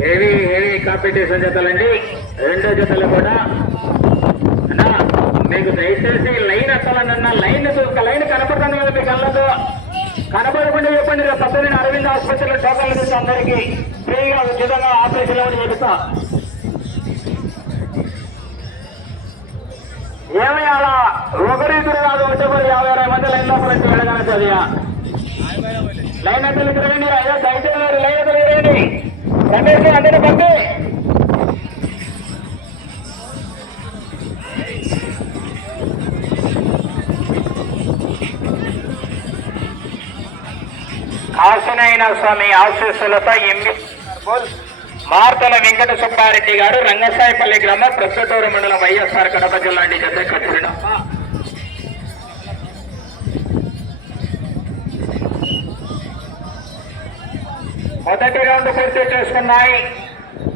Heavy heavy competition జతలండి. రెండో జతలు కూడా అన్నా మీకు దయచేసి లైన్ ఎత్తాలన్నా లైన్ కనపడుతుంది కదా మీకు కళ్ళతో కనపడకుండా చెప్పండి. పద్దెనిమిది అరవింద్ ఆసుపత్రిలో టోకన్లు తీసి అందరికీ ఫ్రీగా ఉచితంగా ఆపరేషన్ అని చెబుతా. ఏమయ్యాలా ఒకరిద్దరు కాదు ఉంటే మరి 50-60 మంది లైన్ లోపల నుంచి వెళ్ళగానే చదివా లైన్ ఎత్తలు తిరగండి. అయ్యా దయచేసి లైన్ ఎత్తలు తిరగండి. రమేష్ అందరినీ పంపి కాశీనాయన స్వామి ఆశీస్సులతో మార్తల వెంకట సుబ్బారెడ్డి గారు రంగసాయిపల్లి గ్రామం ప్రొద్దుటూరు మండలం వైఎస్ఆర్ కడప జిల్లా జత కట్టిన మొదటి రౌండ్ పూర్తి చేసుకున్నాయి.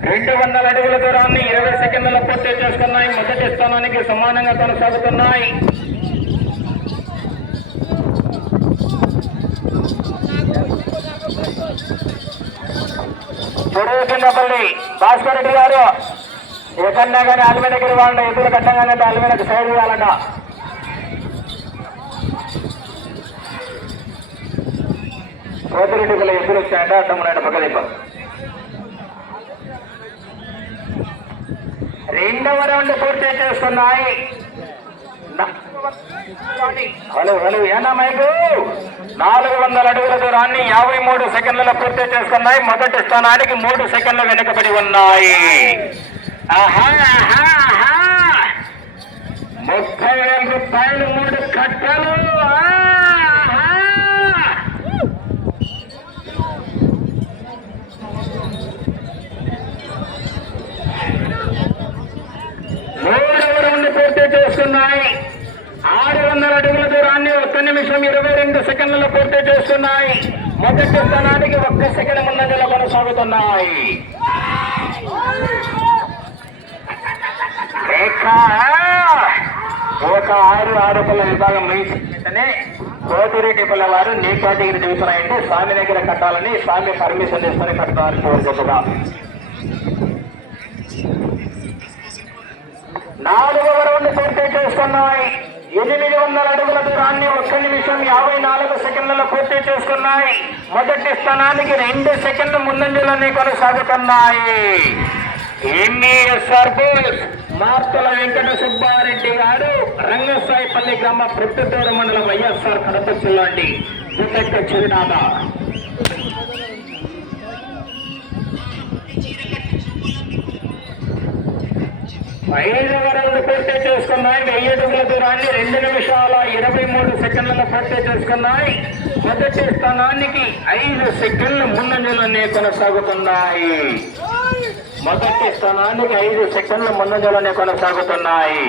200 అడుగుల దూరాన్ని 20 సెకండ్లలో పూర్తి చేసుకున్నాయి. మొదటి స్థానానికి సమానంగా కొనసాగుతున్నాయి. చిన్నపల్లి భాస్కర్ రెడ్డి గారు ఎక్కడన్నా కానీ ఆల్మీ దగ్గర వాళ్ళ ఎదురు కట్టంగానే ఆల్మీకి సైడ్ ఇవ్వాలట. సోదరెడ్డి పిల్లలు ఎదురు వచ్చాయంట అడ్డమున్నాడు పక్క దీపం. రెండవ రౌండ్ పూర్తి చేస్తున్నాయి. హలో హలో ఏనా మైకు 400 అడుగుల దూరాన్ని 53 సెకండ్లలో పూర్తి చేసుకున్నాయి. మొదటి స్థానానికి 3 సెకండ్లు వెనుకబడి ఉన్నాయి. 30,000 రూపాయలు 3 కట్టలు. 3వ రౌండ్ పూర్తి చేస్తున్నాయి. 600 అడుగుల దూరాన్ని 1 నిమిషం 22 సెకండ్లలో పూర్తి చేస్తున్నాయి. మొదటి స్థానానికి 1 సెకండ్ ముందంజలో కొనసాగుతున్నాయి. ఒక 6 పిల్లల విభాగం ముగిస్తేనే కోటిరెడ్డి పిల్ల వారు నీ కేటగిరీ దిగుతున్నాయంటే స్వామి దగ్గర కట్టాలని స్వామి పర్మిషన్ తీసుకొని కట్టాలని కోరుకుంటున్నా. 4వ రౌండ్ పూర్తి చేస్తున్నాయి. 800 అడుగుల దూరాన్ని 1 నిమిషం 54 సెకండ్లలో పూర్తి చేసుకున్నాయి. మొదటి స్థానానికి 2 సెకండ్లు ముందంజలోనే కొనసాగుతున్నాయి. ఎంఈఎస్ఆర్ మార్తల వెంకట సుబ్బారెడ్డి గారు రంగసాయిపల్లి గ్రామ ప్రొద్దుటూరు మండలం వైఎస్ఆర్ కడప జిల్లా చిరునామా. 5వ రౌండ్ పూర్తి చేసుకున్నాయి. 1000 అడుగుల దూరాన్ని 2 నిమిషాల 23 సెకండ్లలో పూర్తి చేసుకున్నాయి. మొదటి స్థానానికి 5 సెకండ్లు ముందంజలోనే కొనసాగుతున్నాయి. మొదటి స్థానానికి 5 సెకండ్లు ముందంజలోనే కొనసాగుతున్నాయి.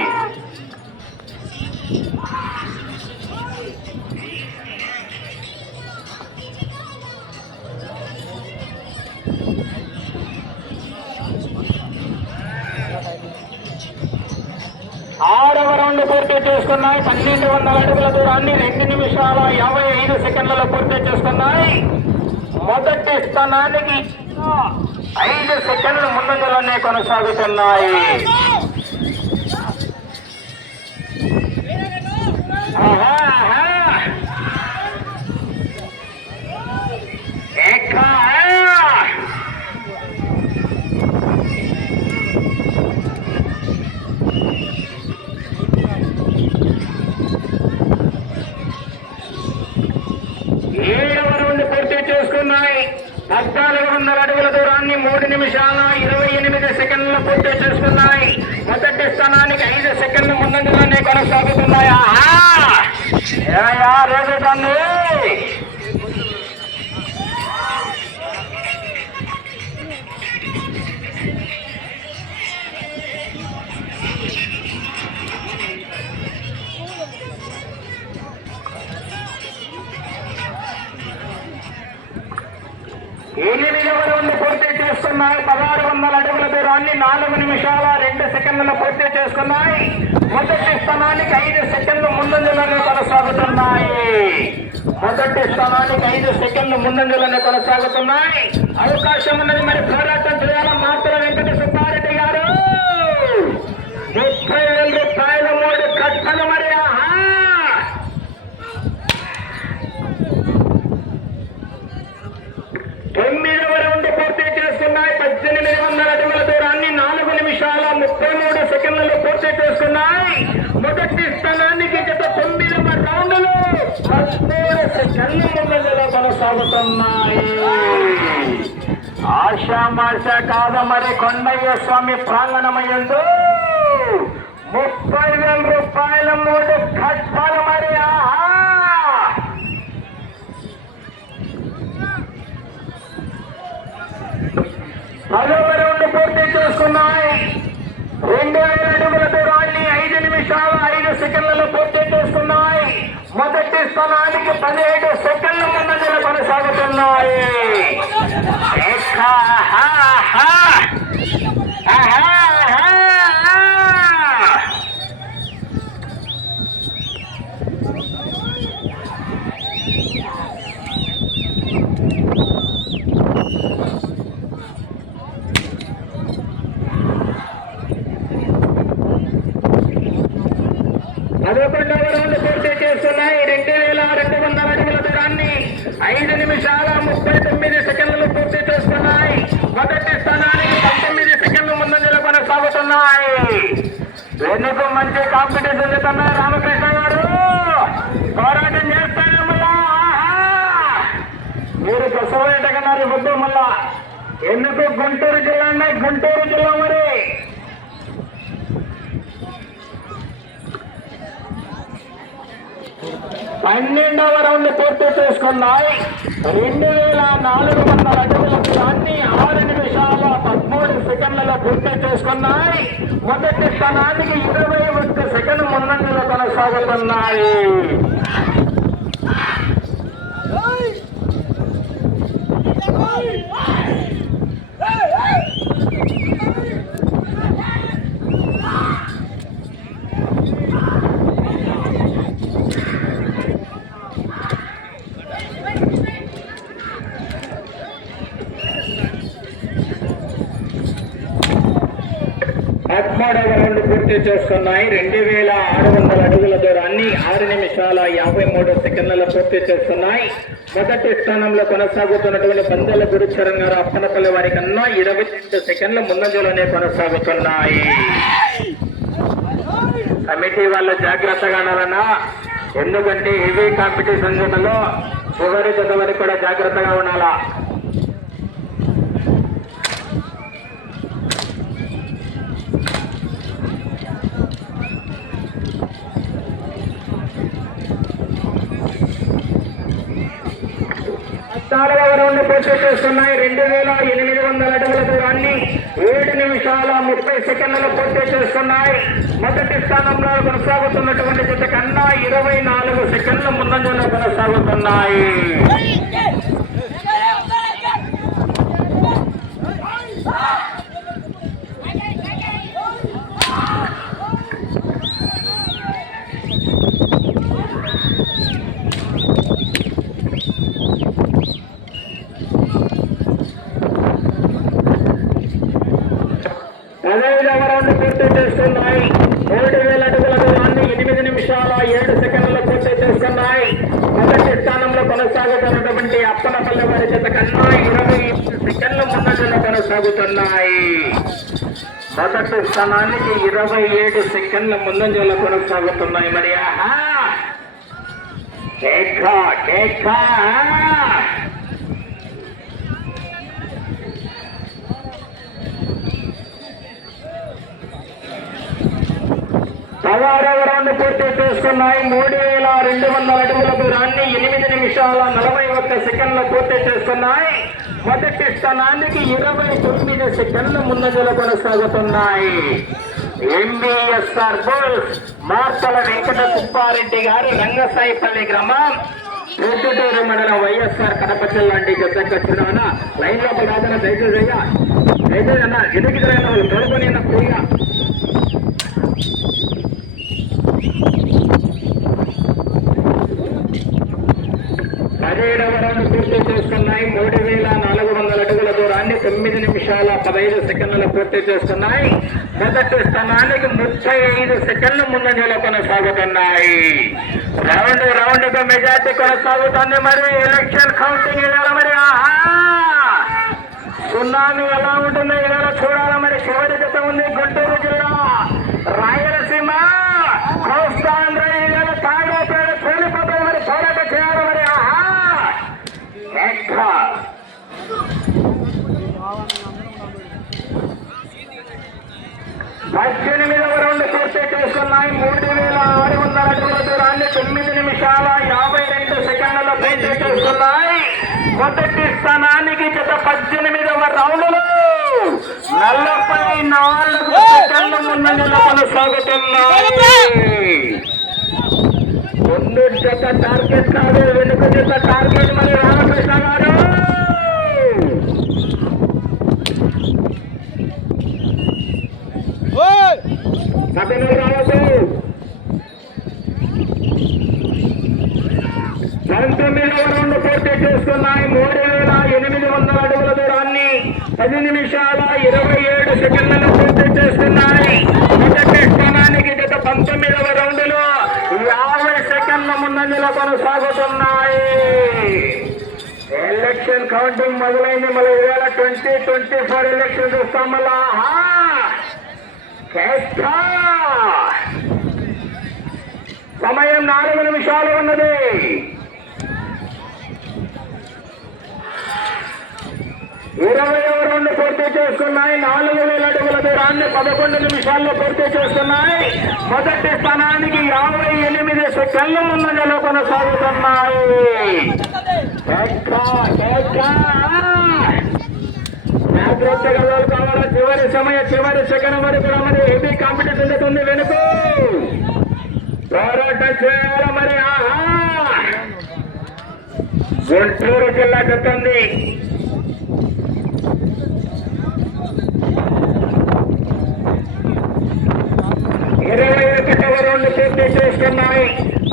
ఆరవ రౌండ్ పూర్తి చేసుకున్నాయి. 1200 అడుగుల దూరాన్ని 2 నిమిషాల 55 సెకండ్లలో పూర్తి చేసుకున్నాయి. మొదటి స్థానానికి 5 సెకండ్లు ముందంజలోనే కొనసాగుతున్నాయి. ఏడవ రౌండ్ పూర్తి చేసుకున్నాయి. 1400 అడుగుల దూరాన్ని 3 నిమిషాల 28 సెకండ్లు పూర్తి చేసుకున్నాయి. మొదటి స్థానానికి 5 సెకండ్లు ముందంజలోనే కొనసాగుతున్నాయి. రేగుతాన్ని 8వ రౌండ్ పూర్తి చేసుకున్నాయి. 1600 అడుగుల దూరాన్ని 4 నిమిషాల 2 సెకండ్లలో పూర్తి చేసుకున్నాయి. మొదటి స్థానానికి 5 సెకండ్లు ముందంజలోనే కొనసాగుతున్నాయి. మొదటి స్థానానికి 5 సెకండ్లు ముందంజలోనే కొనసాగుతున్నాయి. అవకాశం ఉన్నది మరి పోరాటం చేయాలా మాత్రం వెంకట సుబ్బారెడ్డి గారు. 30,000 రూపాయల 3 కట్టలు మరి. తొమ్మిదవ రౌండ్ పూర్తి చేస్తున్నాయి. 1800 అడుగుల దూరాన్ని 4 నిమిషాల 33 సెకండ్లలో పూర్తి చేస్తున్నాయి. మొదటి స్థానానికి గత 9వ రౌండ్లో 13 సెకండ్ల ముందంజలో కొనసాగుతున్నాయి. ఆశామాష కాద మరి కొండయ్య స్వామి ప్రాంగణమయ్యందు 30,000 రూపాయల 3 కట్టాలు మరి. పదవ రౌండ్ పూర్తి చేసుకున్నాయి. 2000 అడుగుల దూరాన్ని 5 నిమిషాల 5 సెకండ్లలో పూర్తి చేసుకున్నాయి. మొదటి స్థానానికి 17 సెకండ్ల ముందంజలో కొనసాగుతున్నాయి. పదకొండవ రౌండ్ పూర్తి చేస్తున్నాయి. 2200 అడుగుల దూరాన్ని 5 నిమిషాల 39 సెకండ్లు పూర్తి చేస్తున్నాయి. మొదటి స్థానానికి 19 సెకండ్లు ముందంజలో కొనసాగుతున్నాయి. ఎందుకు మంచి కాంపిటీషన్ జరుగుతున్నాయి. రామకృష్ణ గారు పోరాటం చేస్తారే మళ్ళా. మీరు కసవేటకన్నారు వద్దు మళ్ళా. ఎందుకు గుంటూరు జిల్లా ఉన్నాయి. గుంటూరు జిల్లా మరి 12వ రౌండ్ పూర్తి చేసుకున్నాయి. 2400 అడుగుల దూరాన్ని 6 నిమిషాల 13 సెకండ్లలో పూర్తి చేసుకున్నాయి. మొదటి స్థానానికి 21 సెకండ్ ముందంజలో కొనసాగుతున్నాయి. రౌండ్ పూర్తి చేసుకున్నాయి. 2600 అడుగుల దూరాన్ని 6 నిమిషాల 53 సెకండ్లలో పూర్తి చేస్తున్నాయి. మొదటి స్థానంలో కొనసాగుతున్నటువంటి బందెల గురుచరణ్ గారు అప్పనపల్లి వారి కన్నా 22 సెకండ్ల ముందంజలోనే కొనసాగుతున్నాయి. కమిటీ వాళ్ళు జాగ్రత్తగా ఉండాలన్నా. ఎందుకంటే హెవీ కాంపిటీషన్ జతలో చివరి జత వరకు కూడా జాగ్రత్తగా ఉండాలా. నాలుగవ రౌండ్ పూర్తి చేస్తున్నాయి. 2800 అడుగుల దూరాన్ని 7 నిమిషాల 30 సెకండ్లలో పూర్తి చేస్తున్నాయి. మొదటి స్థానంలో కొనసాగుతున్నటువంటి జత కన్నా 24 సెకండ్ల ముందంజలో కొనసాగుతున్నాయి. పూర్తి చేస్తున్నాయి. 3000 అడుగుల దూరాన్ని 8 నిమిషాల 7 సెకండ్లలో పూర్తి చేస్తున్నాయి. మొదటి స్థానంలో కొనసాగుతున్నటువంటి అప్పనపల్లి వారి జత కన్నా 20 సెకండ్ల ముందంజలో కొనసాగుతున్నాయి. మొదటి స్థానానికి 27 సెకండ్ల ముందంజలో కొనసాగుతున్నాయి. మరి రౌండ్ పూర్తి చేసుకున్నాయి. 3200 అడుగుల దూరాన్ని 8 నిమిషాల 41 సెకండ్లు పూర్తి చేసుకున్నాయి. మొదటి స్థానానికి 29 సెకండ్ల ముందంజలో కొనసాగుతున్నాయి. ఎంబీఎస్ఆర్ బుల్స్ మార్తల వెంకట సుబ్బారెడ్డి గారు రంగసాయిపల్లి గ్రామం ప్రొద్దుటూరు మండలం వైఎస్ఆర్ కడప జిల్లా లాంటి చెత్తకొచ్చిన లైన్ లోపల రాజన దయచేసి అయ్యా దయచేసి అన్న ఎదుగుదల వాళ్ళు తోడుకొని ఫ్రీగా 15 సెకండ్లలో పూర్తి చేస్తున్నాయి. మొదటి స్థానానికి 35 సెకండ్లు ముందంజలో కొనసాగుతున్నాయి. రౌండ్ కు మెజార్టీ కొనసాగుతుంది. మరి ఎలక్షన్ కౌంటింగ్ ఇవాళ మరి సున్నామి ఎలా ఉంటుందో ఇవాళ చూడాలి. మరి చివరి జత ఉంది గుంటూరు జిల్లా రాయలసీమ కోస్తాంధ్ర ఇవాళ తాగోపేట తోలిపోతాయి. మరి పోరాటం చేయాలి. మరి ఎక్కడ 18వ రౌండ్ పూర్తి చేస్తున్నాయి. 3600 అడుగుల దూరాన్ని 9 నిమిషాల 52 సెకండ్లలో పూర్తి చేస్తున్నాయి. మొదటి స్థానానికి గత 18వ రౌండ్లో 44 సెకండ్ల ముందంజలో కొనసాగుతున్నాయి. ముందు జత టార్గెట్ కాదు, వెనుక జత టార్గెట్. మరి రామకృష్ణ గారు పక్కన రావద్దు. 19వ రౌండ్ పూర్తి చేస్తున్నాయి. 3800 అడుగుల దూరాన్ని 10 నిమిషాల 27 సెకండ్లను పూర్తి చేస్తున్నాయి. మొదటి స్థానానికి గత 19వ రౌండ్లో 50 సెకండ్ల ముందంజలో కొనసాగుతున్నాయి. ఎలక్షన్ కౌంటింగ్ మొదలైంది. మళ్ళీ 2024 ఎలక్షన్ చూస్తాం. మళ్ళా సమయం 4 నిమిషాలు ఉన్నది. ఇరవై రౌండ్ పూర్తి చేస్తున్నాయి. 4000 అడుగుల దూరాన్ని 11 నిమిషాల్లో పూర్తి చేస్తున్నాయి. మొదటి స్థానానికి 58 సెకండ్ల ముందంజలో కొనసాగుతున్నాయి. జాగ్రత్తగా కావాలా. చివరి సెకండ్ వరకు మరి హెవీ కాంపిటీషన్ జరుగుతుంది. వెనుక పోరాటం చేయాలి. మరి గుంటూరు జిల్లా చెప్తుంది. 21వ రౌండ్ పూర్తి చేస్తున్నాయి.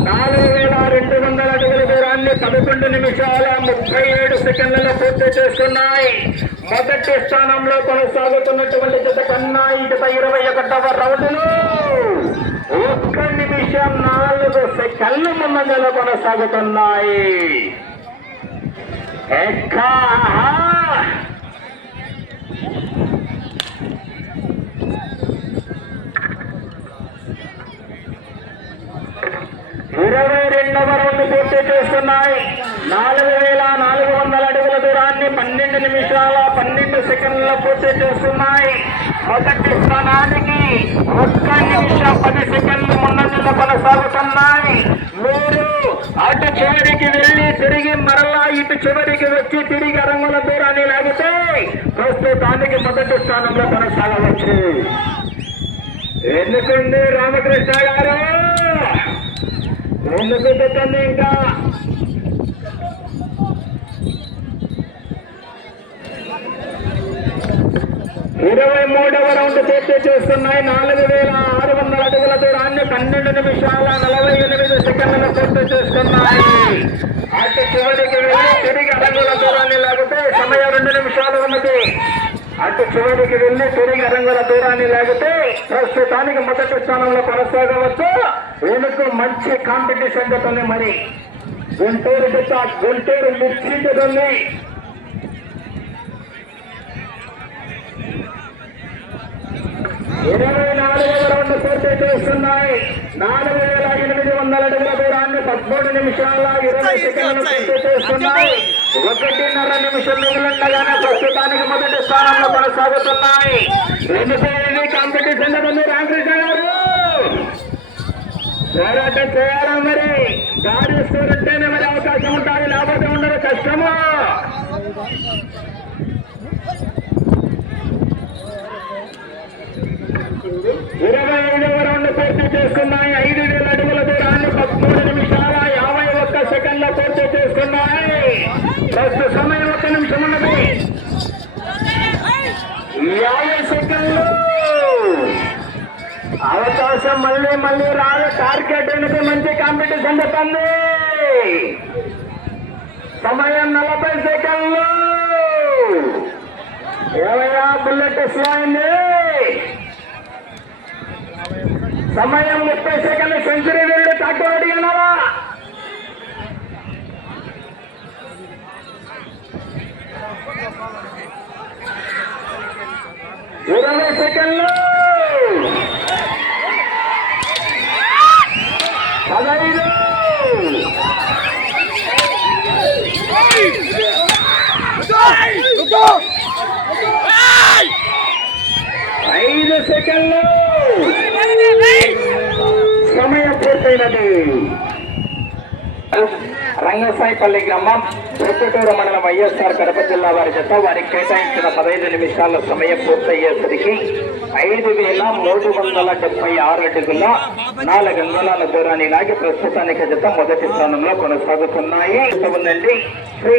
4200 అడుగుల దూరాన్ని 11 నిమిషాల 37 సెకండ్లలో పూర్తి చేస్తున్నాయి. మొదటి స్థానంలో కొనసాగుతున్నటువంటి జత కన్నా ఈ జత 21వ రౌండ్లో 1 నిమిషం 4 సెకండ్ల ముందంజలో కొనసాగుతున్నాయి. 22వ రౌండ్ పూర్తి చేస్తున్నాయి. 4400 అడుగుల దూరాన్ని 12 నిమిషాల 12 సెకండ్లలో పూర్తి చేస్తున్నాయి. మొదటి స్థానానికి 1 నిమిషం 10 సెకండ్లు ముందంజలో కొనసాగుతున్నాయి. మీరు అటు చివరికి వెళ్ళి తిరిగి మరలా ఇటు చివరికి వచ్చి తిరిగి రంగుల దూరాన్ని లాగితే ప్రస్తుతానికి మొదటి స్థానంలో కొనసాగవచ్చు. ఎందుకండి రామకృష్ణ గారు ఎందుకు పెట్టండి. ఇంకా 23వ రౌండ్ పూర్తి చేస్తున్నాయి. 4600 అడుగుల దూరాన్ని 12 నిమిషాల 48 సెకండ్లలో పూర్తి చేస్తున్నాయి. అటు చివరికి వెళ్ళి తిరిగి రంగుల దూరాన్ని లాగితే సమయం 2 నిమిషాలు ఉన్నది. అటు చివరికి వెళ్ళి తిరిగి రంగుల దూరాన్ని లాగితే ప్రస్తుతానికి మొదటి స్థానంలో కొనసాగవచ్చు. వెనుక మంచి కాంపిటీషన్ జరుగుతుంది. మరి గుంటూరు మిర్చి జరుగుతుంది. 24వ రౌండ్ పూర్తి చేస్తున్నాయి. 4800 అడుగుల దూరాన్ని 13 నిమిషాల 20 సెకండ్లు పూర్తి చేస్తున్నాయి. 1.5 నిమిషం మిగిలిండగానే ప్రస్తుతానికి మొదటి స్థానంలో కొనసాగుతున్నాయి. రెండుసారి కాంపిటీషన్ ఉంది. రామకృష్ణ గారు పోరాటం చేయాలా. మరి గాడి ఇస్తుంటేనే మరి అవకాశం ఉంటుంది, లేకపోతే ఉండదు, కష్టము. 25వ రౌండ్ పూర్తి చేస్తున్నాయి. 5000 అడుగుల దూరాన్ని 13 నిమిషాల 51 సెకండ్ల పూర్తి చేస్తున్నాయి. ప్రస్తుత సమయం 1 నిమిషం ఉన్నది. 50 సెకండ్లు అవకాశం మళ్ళీ రాదు. టార్గెట్ అనేది మంచి కాంపిటీషన్ చెప్తుంది. సమయం 40 సెకండ్లు. బుల్లెట్ స్లో అయింది. సమయం 30 సెకండ్లు. సెంచరీ వీరుడు ట్రాక్టర్ అడిగినారా? 20 సెకండ్లు. 15. 5 సెకండ్లు. సమయం పూర్తయినది. రంగసాయిపల్లి గ్రామం, ప్రొద్దుటూరు మండలం, వైఎస్ఆర్ కడప జిల్లా వారి జత వారికి కేటాయించిన 15 నిమిషాల సమయం పూర్తయ్యేసరికి 5,376 అడుగుల 4 అంగుళాల దూరాన్ని లాగి ప్రస్తుతానికి జత మొదటి స్థానంలో కొనసాగుతున్నాయి. ఉందండి.